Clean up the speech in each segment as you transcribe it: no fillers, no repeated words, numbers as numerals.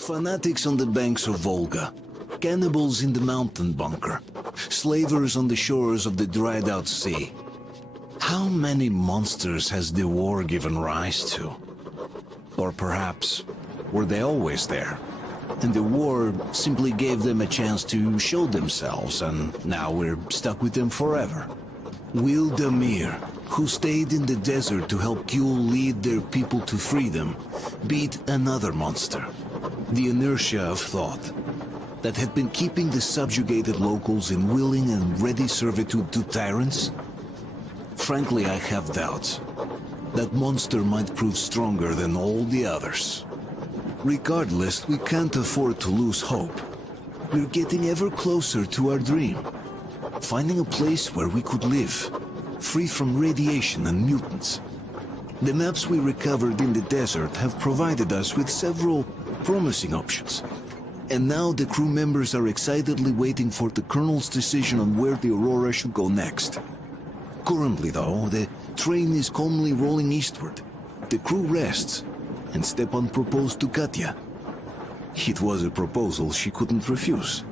Fanatics on the banks of Volga, cannibals in the mountain bunker, slavers on the shores of the dried-out sea. How many monsters has the war given rise to? Or perhaps, were they always there? And the war simply gave them a chance to show themselves, and now we're stuck with them forever. Will Damir, who stayed in the desert to help Kul lead their people to freedom, beat another monster. The inertia of thought that had been keeping the subjugated locals in willing and ready servitude to tyrants? Frankly, I have doubts. That monster might prove stronger than all the others. Regardless, we can't afford to lose hope. We're getting ever closer to our dream. Finding a place where we could live, free from radiation and mutants. The maps we recovered in the desert have provided us with several promising options. And now the crew members are excitedly waiting for the Colonel's decision on where the Aurora should go next. Currently, though, the train is calmly rolling eastward. The crew rests, and Stepan proposed to Katya. It was a proposal she couldn't refuse.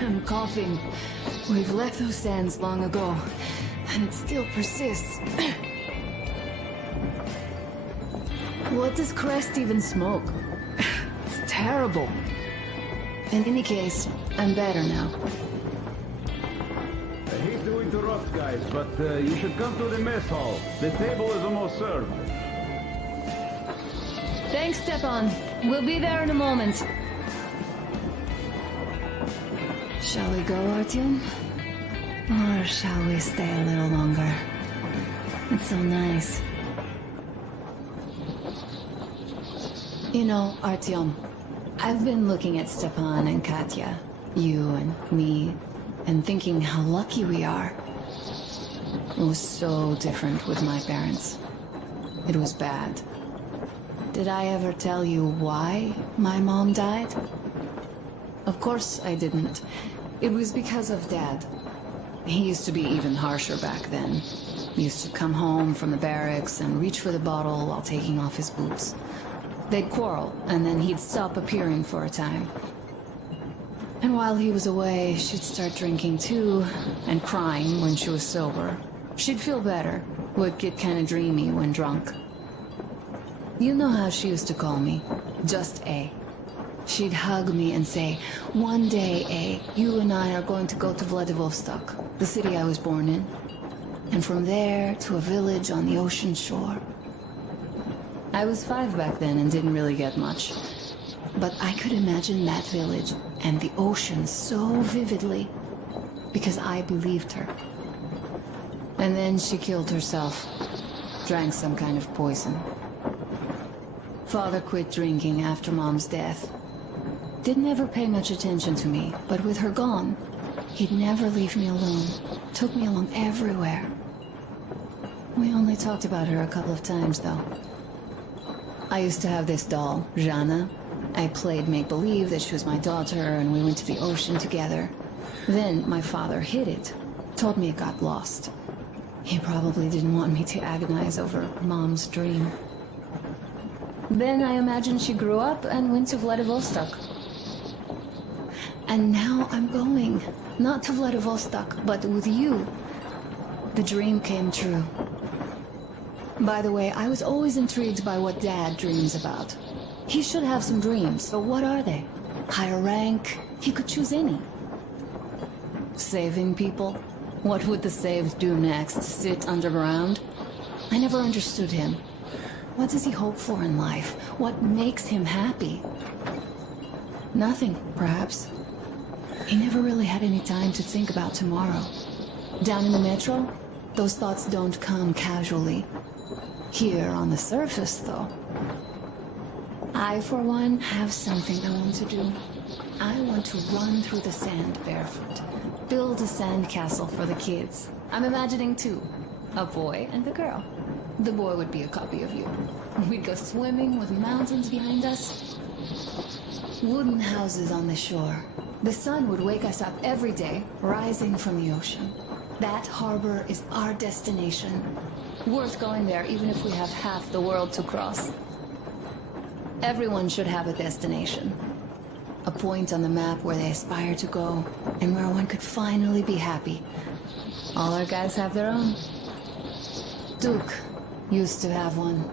Damn coughing. We've left those sands long ago, and it still persists. What does Crest even smoke? It's terrible. In any case, I'm better now. I hate to interrupt, guys, but you should come to the mess hall. The table is almost served. Thanks, Stepan. We'll be there in a moment. Shall we go, Artyom? Or shall we stay a little longer? It's so nice. You know, Artyom, I've been looking at Stepan and Katya, you and me, and thinking how lucky we are. It was so different with my parents. It was bad. Did I ever tell you why my mom died? Of course I didn't. It was because of Dad. He used to be even harsher back then. He used to come home from the barracks and reach for the bottle while taking off his boots. They'd quarrel, and then he'd stop appearing for a time. And while he was away, she'd start drinking too, and crying when she was sober. She'd feel better, would get kind of dreamy when drunk. You know how she used to call me? Just A. She'd hug me and say, "One day, A, you and I are going to go to Vladivostok, the city I was born in. And from there to a village on the ocean shore." I was 5 back then and didn't really get much. But I could imagine that village and the ocean so vividly, because I believed her. And then she killed herself, drank some kind of poison. Father quit drinking after Mom's death. Didn't ever pay much attention to me, but with her gone, he'd never leave me alone. Took me along everywhere. We only talked about her a couple of times, though. I used to have this doll, Jana. I played make-believe that she was my daughter, and we went to the ocean together. Then my father hid it, told me it got lost. He probably didn't want me to agonize over Mom's dream. Then I imagine she grew up and went to Vladivostok. And now I'm going, not to Vladivostok, but with you. The dream came true. By the way, I was always intrigued by what Dad dreams about. He should have some dreams, but what are they? Higher rank? He could choose any. Saving people? What would the saved do next? Sit underground? I never understood him. What does he hope for in life? What makes him happy? Nothing, perhaps. He never really had any time to think about tomorrow. Down in the metro, those thoughts don't come casually. Here on the surface, though, I, for one, have something I want to do. I want to run through the sand barefoot, build a sand castle for the kids. I'm imagining two, a boy and a girl. The boy would be a copy of you. We'd go swimming with mountains behind us. Wooden houses on the shore. The sun would wake us up every day, rising from the ocean. That harbor is our destination. Worth going there even if we have half the world to cross. Everyone should have a destination. A point on the map where they aspire to go, and where one could finally be happy. All our guys have their own. Duke used to have one.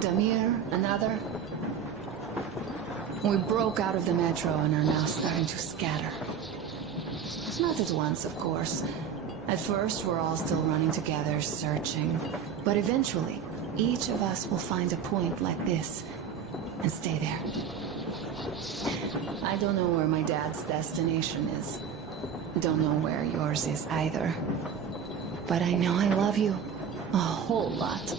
Damir, another. We broke out of the metro and are now starting to scatter. Not at once, of course. At first, we're all still running together, searching. But eventually, each of us will find a point like this and stay there. I don't know where my dad's destination is. Don't know where yours is either. But I know I love you a whole lot.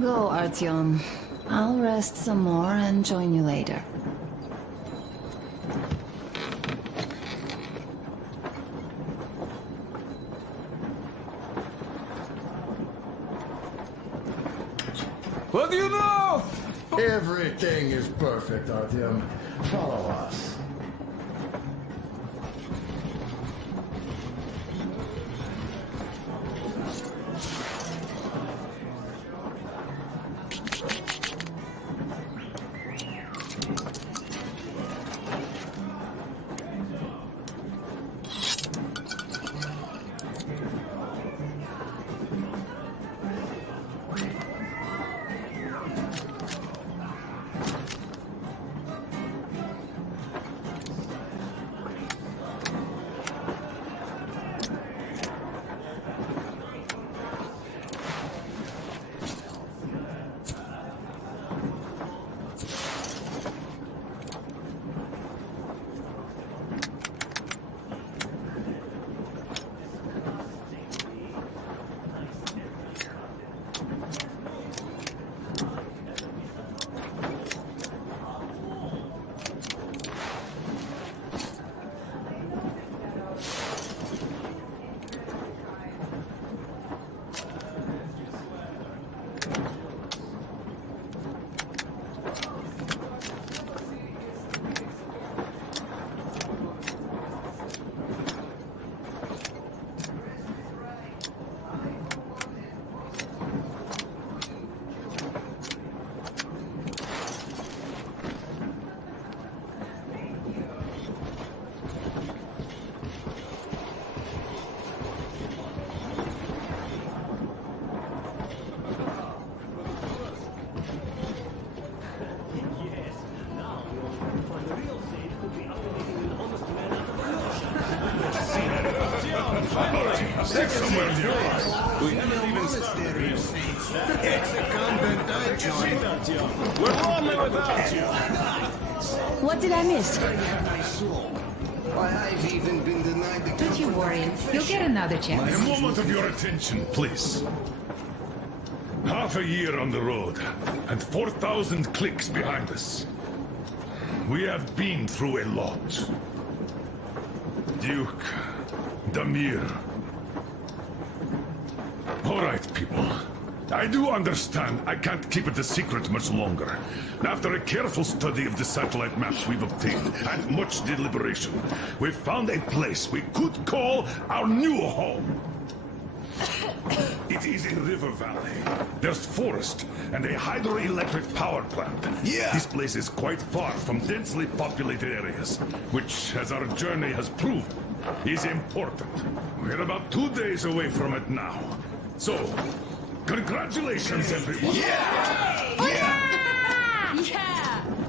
Go, Artyom. I'll rest some more and join you later. What do you know? Everything is perfect, Artyom. Follow us. Stick somewhere in your life. We haven't even started. It's a convent I joined. We're lonely without you. What did I miss? Why, I've even been denied the Don't you worry. You'll get another A chance. moment of your attention, please. Half a year on the road, and 4,000 clicks behind us. We have been through a lot. Duke, Damir. All right, people. I do understand I can't keep it a secret much longer. After a careful study of the satellite maps we've obtained, and much deliberation, we've found a place we could call our new home. It It is a river valley. There's forest and a hydroelectric power plant. Yeah. This place is quite far from densely populated areas, which, as our journey has proven, is important. We're about 2 days away from it now. So, congratulations, everyone.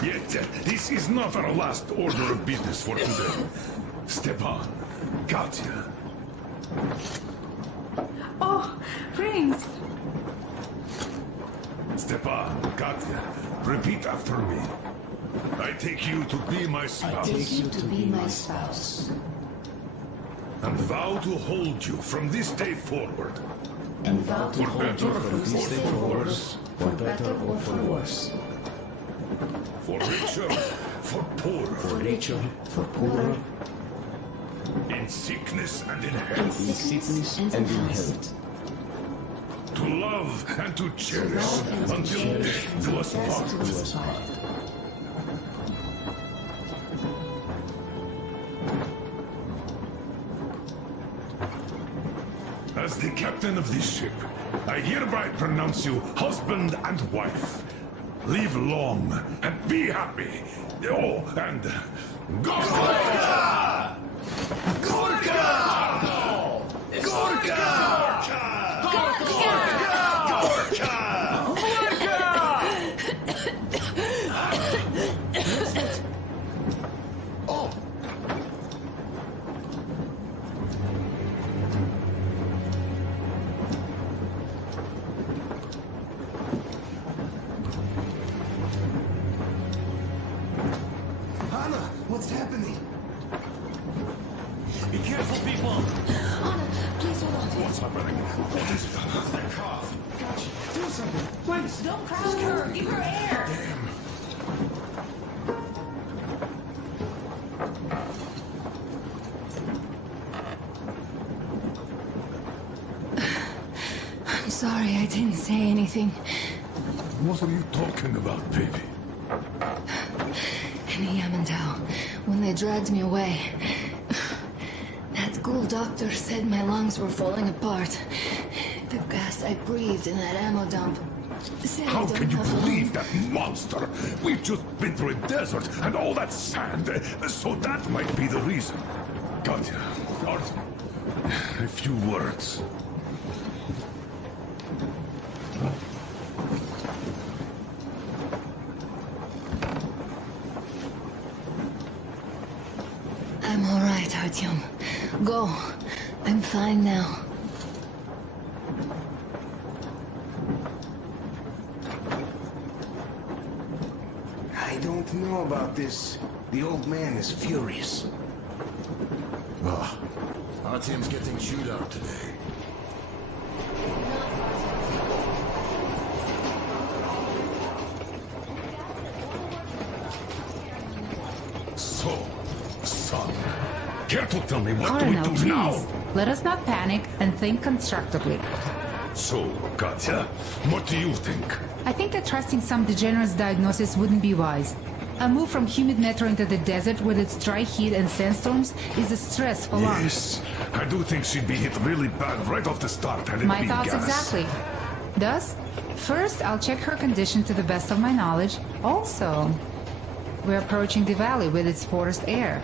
Yet, this is not our last order of business for today. Stepan, Katya. Oh, Prince! Stepan, Katya, repeat after me. I take you to be my spouse. Take you to be my spouse. And vow to hold you from this day forward. And vow to For hold better you from or this day for forward, worse. for better or for worse. For richer, for poorer. For richer, for poorer, In sickness and in in health. sickness and in health. To love and to cherish Love and to until cherish death do until us death part. do us part. As the captain of this ship, I hereby pronounce you husband and wife. Live long and be happy. Oh, and Gorka! Gorka! Oh! Anna, what's happening? be careful, people. Anna, please hold on to it. What's happening? What is it? What's that cough? Gotcha. Do something. Please. Don't crowd her! Give her air! I'm sorry I didn't say anything. What are you talking about, baby? In Yamantau, when they dragged me away, that ghoul doctor said my lungs were falling apart. The gas I breathed in that ammo dump said I How don't can you have a lung. believe that monster? We've just been through a desert and all that sand, so that might be the reason. Katya, Art, a few words. I'm all right, Artyom. Go. I'm fine now. I don't know about this. The old man is furious. Ah, Artyom's getting chewed out today. So, son, care to tell me what do we Colonel, do now? please. Let us not panic and think constructively. So, Katya, what do you think? I think that trusting some degenerate's diagnosis wouldn't be wise. A move from humid metro into the desert with its dry heat and sandstorms is a stress for lungs. Yes, I do think she'd be hit really bad right off the start had it My been thoughts gas. exactly. Thus, first I'll check her condition to the best of my knowledge. Also, we're approaching the valley with its forest air.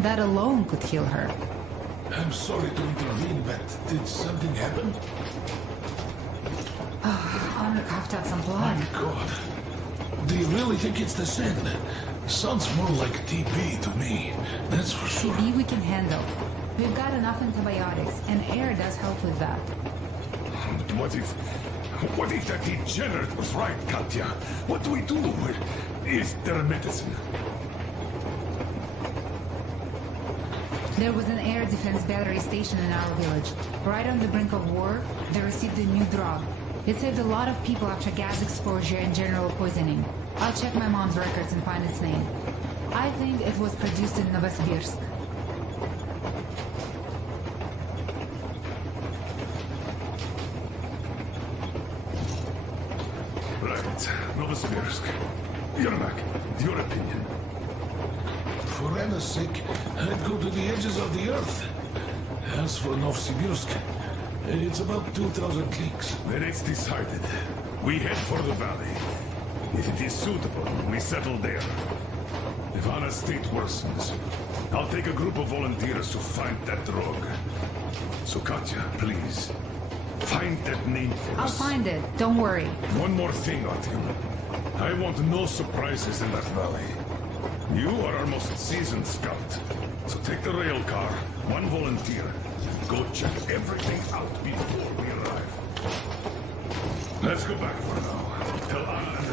That alone could heal her. I'm sorry to intervene, but did something happen? Honor coughed out some blood. My God. Do you really think it's the sand? Sounds more like TB to me. That's for sure. TB we can handle. We've got enough antibiotics, and air does help with that. What if that degenerate was right, Katya? What do we do? Is there a medicine? There was an air defense battery station in our village. Right on the brink of war, they received a new drug. It saved a lot of people after gas exposure and general poisoning. I'll check my mom's records and find its name. I think it was produced in Novosibirsk. Right, Novosibirsk. Yermak, your opinion. For Anna's sake, I'd go to the edges of the earth. As for Novosibirsk, It's about 2,000 kicks. Then it's decided. We head for the valley. If it is suitable, we settle there. If Anna's state worsens, I'll take a group of volunteers to find that drug. So Katya, please, find that name for I'll us. find it. Don't worry. One more thing, Artyom. I want no surprises in that valley. You are our most seasoned scout. So take the rail car, one volunteer. Go check everything out before we arrive. Let's go back for now. Tell Anna